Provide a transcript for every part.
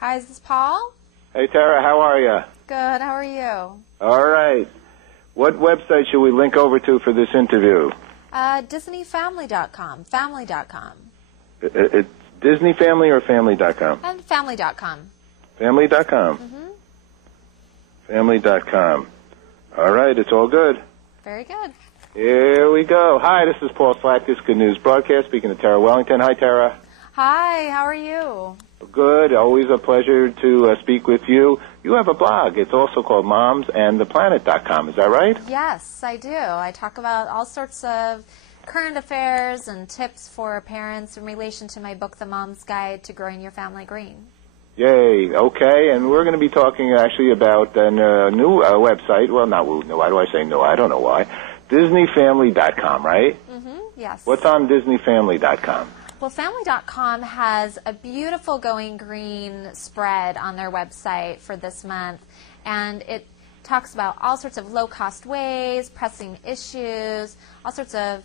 Hi, is this Paul? Hey, Tara, how are you? Good, how are you? All right. What website should we link over to for this interview? DisneyFamily.com, family.com. It's Disney Family or Family.com? And family.com. Family.com. Mm-hmm. Family.com. All right, it's all good. Very good. Here we go. Hi, this is Paul Slack, this Good News Broadcast, speaking to Terra Wellington. Hi, Tara. Hi, how are you? Good. Always a pleasure to speak with you. You have a blog. It's also called momsandtheplanet.com. Is that right? Yes, I do. I talk about all sorts of current affairs and tips for parents in relation to my book, The Mom's Guide to Growing Your Family Green. Yay. Okay. And we're going to be talking actually about a new website. Well, not new. Why do I say new? I don't know why. DisneyFamily.com, right? Mm-hmm. Yes. What's on DisneyFamily.com? Well, Family.com has a beautiful Going Green spread on their website for this month, and it talks about all sorts of low-cost ways, pressing issues, all sorts of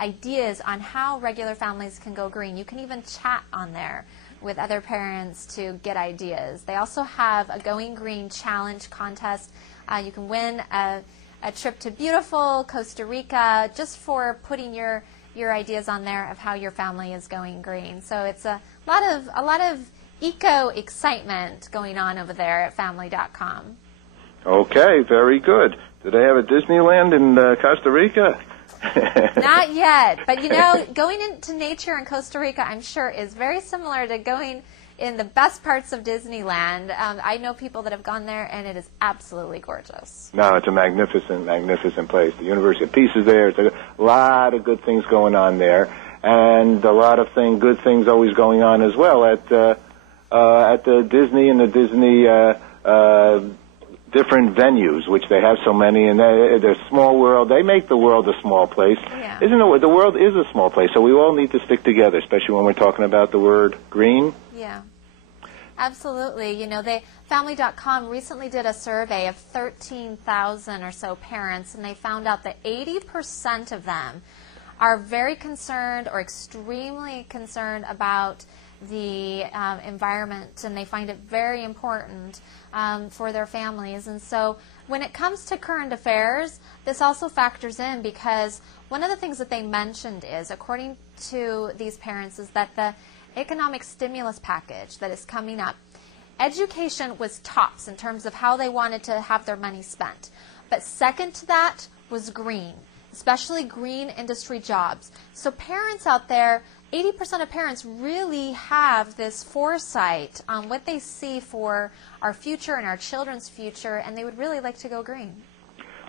ideas on how regular families can go green. You can even chat on there with other parents to get ideas. They also have a Going Green Challenge contest. You can win a trip to beautiful Costa Rica just for putting your ideas on there of how your family is going green. So it's a lot of eco excitement going on over there at family.com. Okay, very good. Do they have a Disneyland in Costa Rica? Not yet, but you know, going into nature in Costa Rica, I'm sure, is very similar to going in the best parts of Disneyland. I know people that have gone there, and it is absolutely gorgeous. No, it's a magnificent, magnificent place. The University of Peace is there. It's a lot of good things going on there, and a lot of good things always going on as well at the Disney and the Disney different venues, which they have so many, and they're small world. They make the world a small place. Yeah. Isn't it? The world is a small place, so we all need to stick together, especially when we're talking about the word green. Yeah. Absolutely. You know, Family.com recently did a survey of 13,000 or so parents, and they found out that 80% of them are very concerned or extremely concerned about the environment, and they find it very important for their families. And so when it comes to current affairs, this also factors in, because one of the things that they mentioned is, according to these parents, is that the economic stimulus package that is coming up, education was tops in terms of how they wanted to have their money spent. But second to that was green, especially green industry jobs. So parents out there, 80% of parents really have this foresight on what they see for our future and our children's future, and they would really like to go green.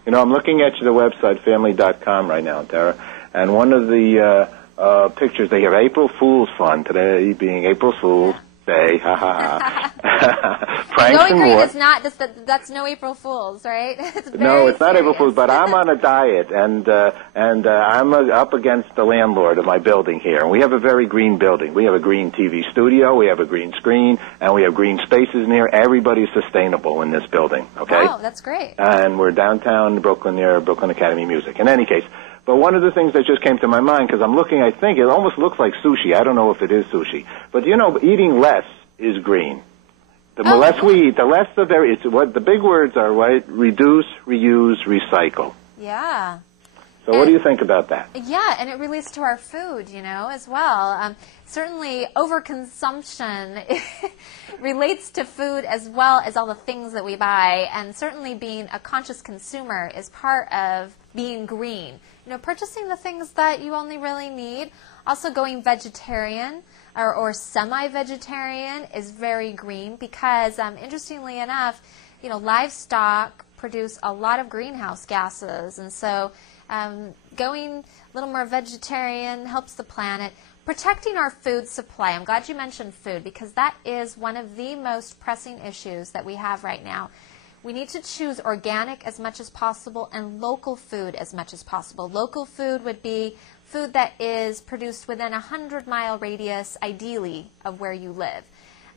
You know, I'm looking at the website, family.com, right now, Tara, and one of the pictures, they have April Fool's fun today, being April Fool's Day. Ha ha ha. Pranks Going and green more. is not that's no April Fools, right? No, it's not April serious. Fool's, but I'm on a diet, and I'm up against the landlord of my building here. And we have a very green building. We have a green TV studio, we have a green screen, and we have green spaces near. Everybody's sustainable in this building. Okay. Oh, that's great. And we're downtown Brooklyn near Brooklyn Academy of Music. In any case. But one of the things that just came to my mind, because I'm looking, I think it almost looks like sushi. I don't know if it is sushi. But, you know, eating less is green. The less we eat, the less it's what the big words are, right? Reduce, reuse, recycle. Yeah. So what do you think about that? Yeah, and it relates to our food, you know, as well. Certainly overconsumption relates to food as well as all the things that we buy, and certainly being a conscious consumer is part of being green. You know, purchasing the things that you only really need. Also going vegetarian or semi-vegetarian is very green because, interestingly enough, you know, livestock produce a lot of greenhouse gases, and so going a little more vegetarian helps the planet. Protecting our food supply. I'm glad you mentioned food, because that is one of the most pressing issues that we have right now. We need to choose organic as much as possible and local food as much as possible. Local food would be food that is produced within a 100-mile radius, ideally, of where you live.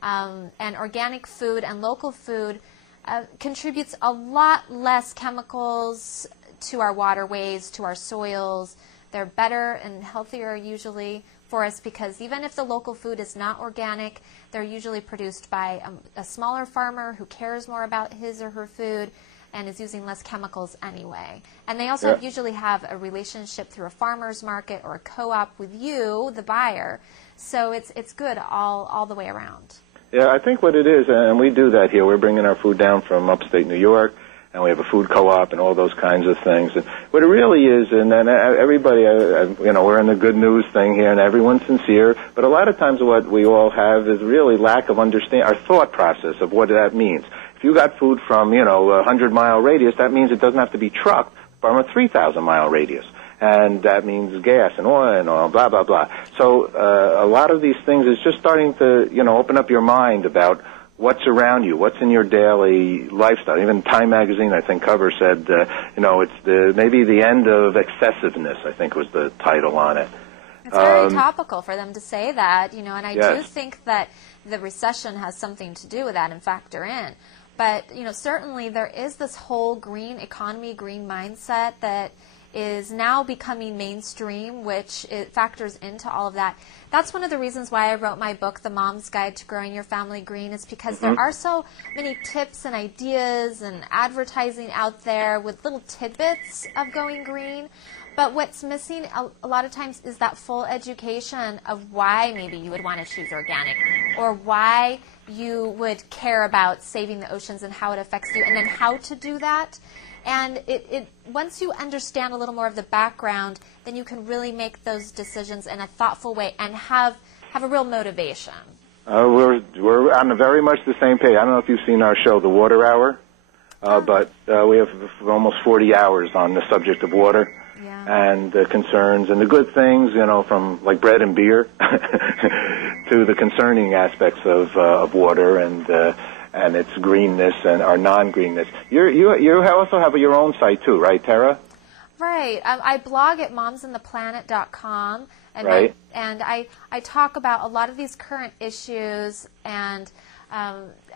And organic food and local food contributes a lot less chemicals to our waterways, to our soils. They're better and healthier usually for us, because even if the local food is not organic, they're usually produced by a smaller farmer who cares more about his or her food and is using less chemicals anyway. And they also usually have a relationship through a farmer's market or a co-op with you, the buyer. So it's good all the way around. Yeah, I think what it is, and we do that here, we're bringing our food down from upstate New York, and we have a food co-op and all those kinds of things. And what it really is, and then everybody, we're in the good news thing here, and everyone's sincere, but a lot of times what we all have is really lack of understanding, our thought process of what that means. If you got food from, a 100-mile radius, that means it doesn't have to be trucked from a 3,000-mile radius. And that means gas and oil and all, blah, blah, blah. So a lot of these things is just starting to, open up your mind about what's around you, what's in your daily lifestyle. Even Time magazine, I think, cover said, it's maybe the end of excessiveness, I think was the title on it. It's very topical for them to say that, and I do think that the recession has something to do with that and factor in. But, certainly there is this whole green economy, green mindset that is now becoming mainstream, which it factors into all of that. That's one of the reasons why I wrote my book, The Mom's Guide to Growing Your Family Green, is because there are so many tips and ideas and advertising out there with little tidbits of going green. But what's missing a lot of times is that full education of why maybe you would want to choose organic, or why you would care about saving the oceans and how it affects you, and then how to do that. And once you understand a little more of the background, then you can really make those decisions in a thoughtful way and have a real motivation. We're on very much the same page. I don't know if you've seen our show, The Water Hour, but we have almost 40 hours on the subject of water and the concerns and the good things, from like bread and beer to the concerning aspects of water and its greenness and our non-greenness. You also have your own site too, right, Terra? Right. I blog at momsintheplanet.com, and I talk about a lot of these current issues, and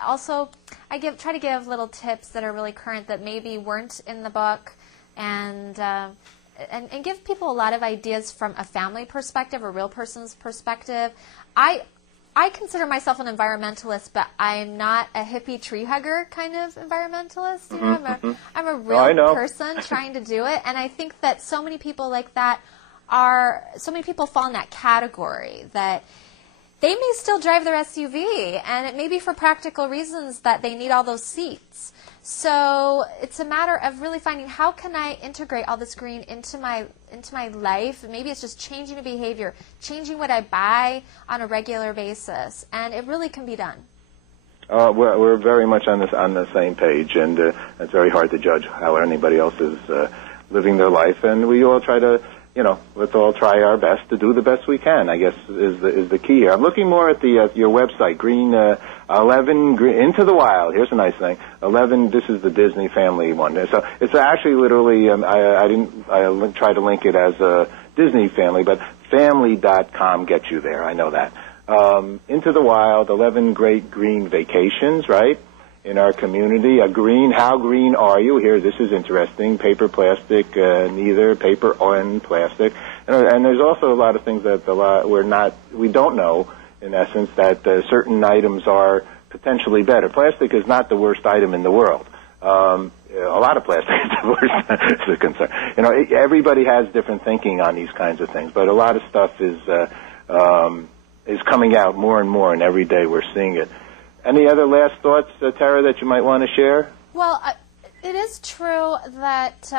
also I try to give little tips that are really current that maybe weren't in the book, and give people a lot of ideas from a family perspective, a real person's perspective. I consider myself an environmentalist, but I'm not a hippie tree hugger kind of environmentalist. I'm a real person trying to do it, and I think that so many people like that so many people fall in that category, that they may still drive their SUV, and it may be for practical reasons that they need all those seats. So it's a matter of really finding, how can I integrate all this green into my life? Maybe it's just changing a behavior, changing what I buy on a regular basis, and it really can be done. We're very much on the same page, and it's very hard to judge how anybody else is living their life, and we all try to, let's all try our best to do the best we can, I guess, is the key here. I'm looking more at your website, Green 11 Into the Wild. Here's a nice thing. 11. This is the Disney family one. So it's actually literally. I try to link it as a Disney family, but family.com gets you there. I know that. Into the Wild. 11 great green vacations. Right. In our community, how green are you? Here, this is interesting. Paper, plastic, neither paper and plastic, and there's also a lot of things that we don't know. In essence, that certain items are potentially better. Plastic is not the worst item in the world. A lot of plastic is the worst is a concern. Everybody has different thinking on these kinds of things, but a lot of stuff is coming out more and more, and every day we're seeing it. Any other last thoughts, Terra, that you might want to share? Well, it is true that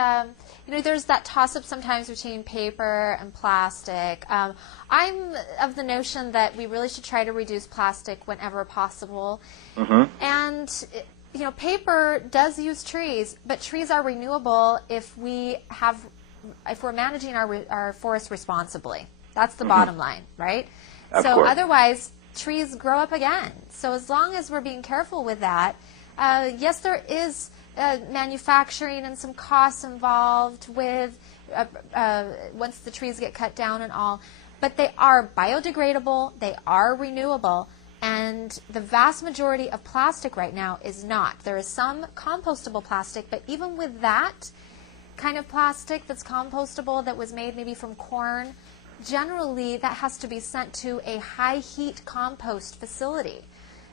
there's that toss-up sometimes between paper and plastic. I'm of the notion that we really should try to reduce plastic whenever possible. And paper does use trees, but trees are renewable if we're managing our forests responsibly. That's the bottom line, right? Of course. Otherwise, trees grow up again. So as long as we're being careful with that, yes, there is manufacturing and some costs involved with once the trees get cut down and all, but they are biodegradable, they are renewable, and the vast majority of plastic right now is not. There is some compostable plastic, but even with that kind of plastic that's compostable, that was made maybe from corn, generally that has to be sent to a high-heat compost facility.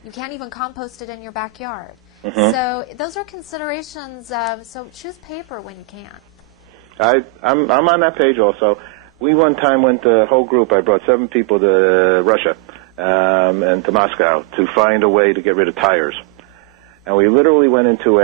You can't even compost it in your backyard. So those are considerations. So choose paper when you can. I'm on that page also. We one time went, the whole group, I brought 7 people to Russia and to Moscow to find a way to get rid of tires. And we literally went into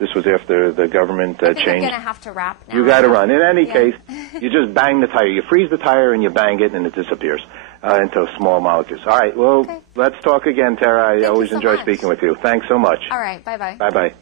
this was after the government changed. I'm going to have to wrap now. You got to run. In any case, you just bang the tire. You freeze the tire and you bang it and it disappears into small molecules. All right, well, let's talk again, Tara. I always enjoy speaking with you. Thanks so much. All right, bye-bye. Bye-bye.